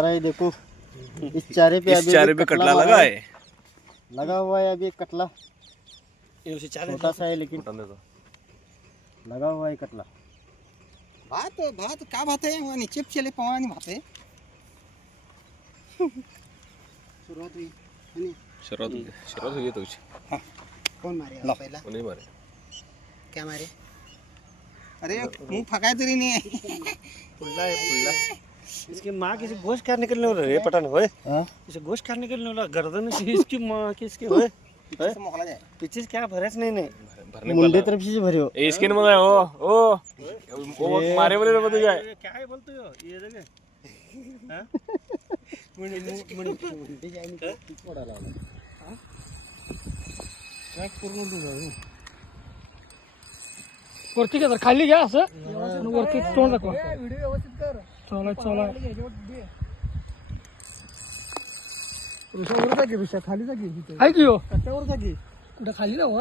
चारा है देखो, इस चारे पे कटला लगा है, लगा हुआ है अभी एक कटला, छोटा सा है लेकिन लगा हुआ है कटला। भात भात का भात है वहाँ नीचे चले पवानी भात है। शुरुआत हुई शुरुआत हुई तुझी। कौन मारे पहला? नहीं मारे, क्या मारे? अरे मुंह फकाए तरी नहीं है। पुल्ला है पुल्ला। इसकी माँ किसी गोश्त खाने के लिए रे पता नहीं होए, इसे गोश्त खाने के लिए गर्दन से इसकी माँ की इसके होए पीछे क्या भरेस नहीं मुंडे तरफ से भरे हो इसके न मजा ओ मारे बोले ना बता जाए क्या है बोलते हो ये देखे हां मुंडे जाने को छोड़ा लावला हां ट्रॅक पूर्ण डुबा वरती घ्या खाली घ्या असं वरती तोंड दाखवा व्हिडिओ व्यवस्थित कर चला ऋषावर ऋषा खाली जागी आहे की हो कट्ट्यावर जागी कुठं खाली ना हो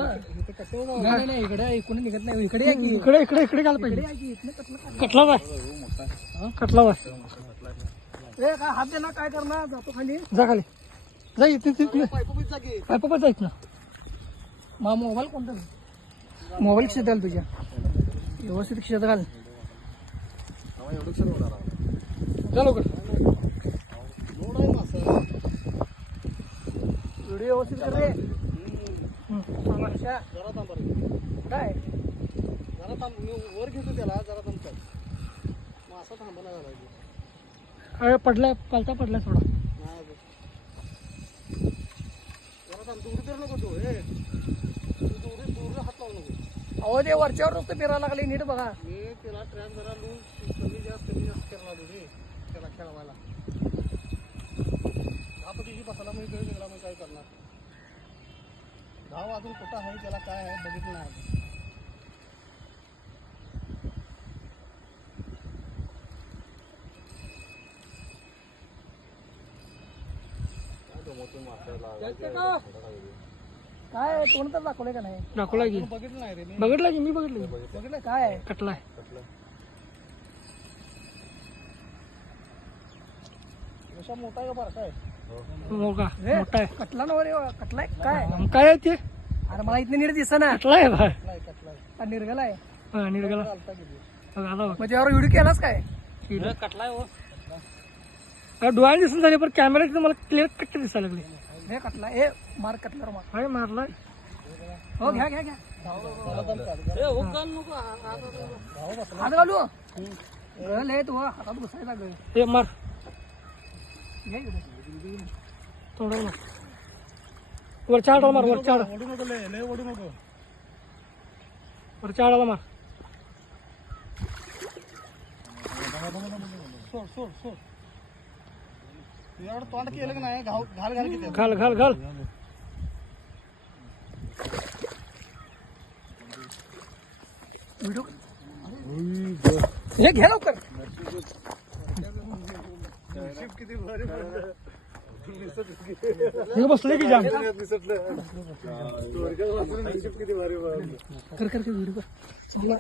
नाही नाही इकडे इकडून निघत नाही इकडे इकडे इकडे इकडे घाल पाहिजे कटला बाय कटला बाय ए काय हात दे ना काय करणार जातो खाली जा खाली जा इथे पायपच जायच ना मा मोबाईल कोणता मोबाईल खिशात घाल तुझ्या व्यवस्थित खिशात घाल जा लवकर व्हिडिओ व्यवस्थित कर रे जरा थांब काय जरा थांब मी वर घेतो त्याला जरा थांब मग असं थांबायला घालायचं अरे पडलाय पालता पडलाय थोडा जरा थांब दूर तर नको तू दूर हात लावू नको अहो ते वरच्यावर नुसतं फिरायला लागले नीट बघा मी त्याला ट्रॅक जरा लूज कमी जास्त करायला रे त्याला खेळवायला आपत्तीची बसायला मी वेळ निघाला मी काय करणार धाव अजून कुठं आहे त्याला काय आहे बघितलं नाही काय कोण तर दाखवलंय का नाही दाखवलाय की बघितलं नाही रे बघितलं की मी बघितलं काय आहे कटलाय मोठा आहे बरं काय मोठा आहे कटला ना रे कटलाय काय काय आहे ते अरे मला इथं नीट दिसत ना कटलाय कटलाय निर्गला आहे निर्गला म्हणजे यावर व्हिडिओ केलाच काय कटलाय हो डोळ्याने दिसून झाले पण कॅमेरा मला क्लिअर कट दिसायला लागले हे कटला हे मार कटल्यावर मार मारलाय हो घ्या घ्या घ्या हात घालू गळ आहे तू हातात घुसायला गळ हे मार थोडं वर चाडाला मार वर चाड वर चाडाला मार सोड सोड सोड एवढं तोंड केलं की नाही घाल घाल किती घाल घाल घाल व्हिडिओ हे घ्या लवकर किती भारी हे बसले की जाम कर कर व्हिडिओ कर चला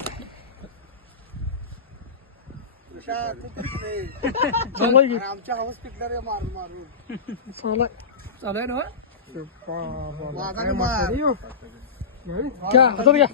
आमच्या हाऊस पिकणार मारून मारून चालू आहे ना क्या हातात घ्या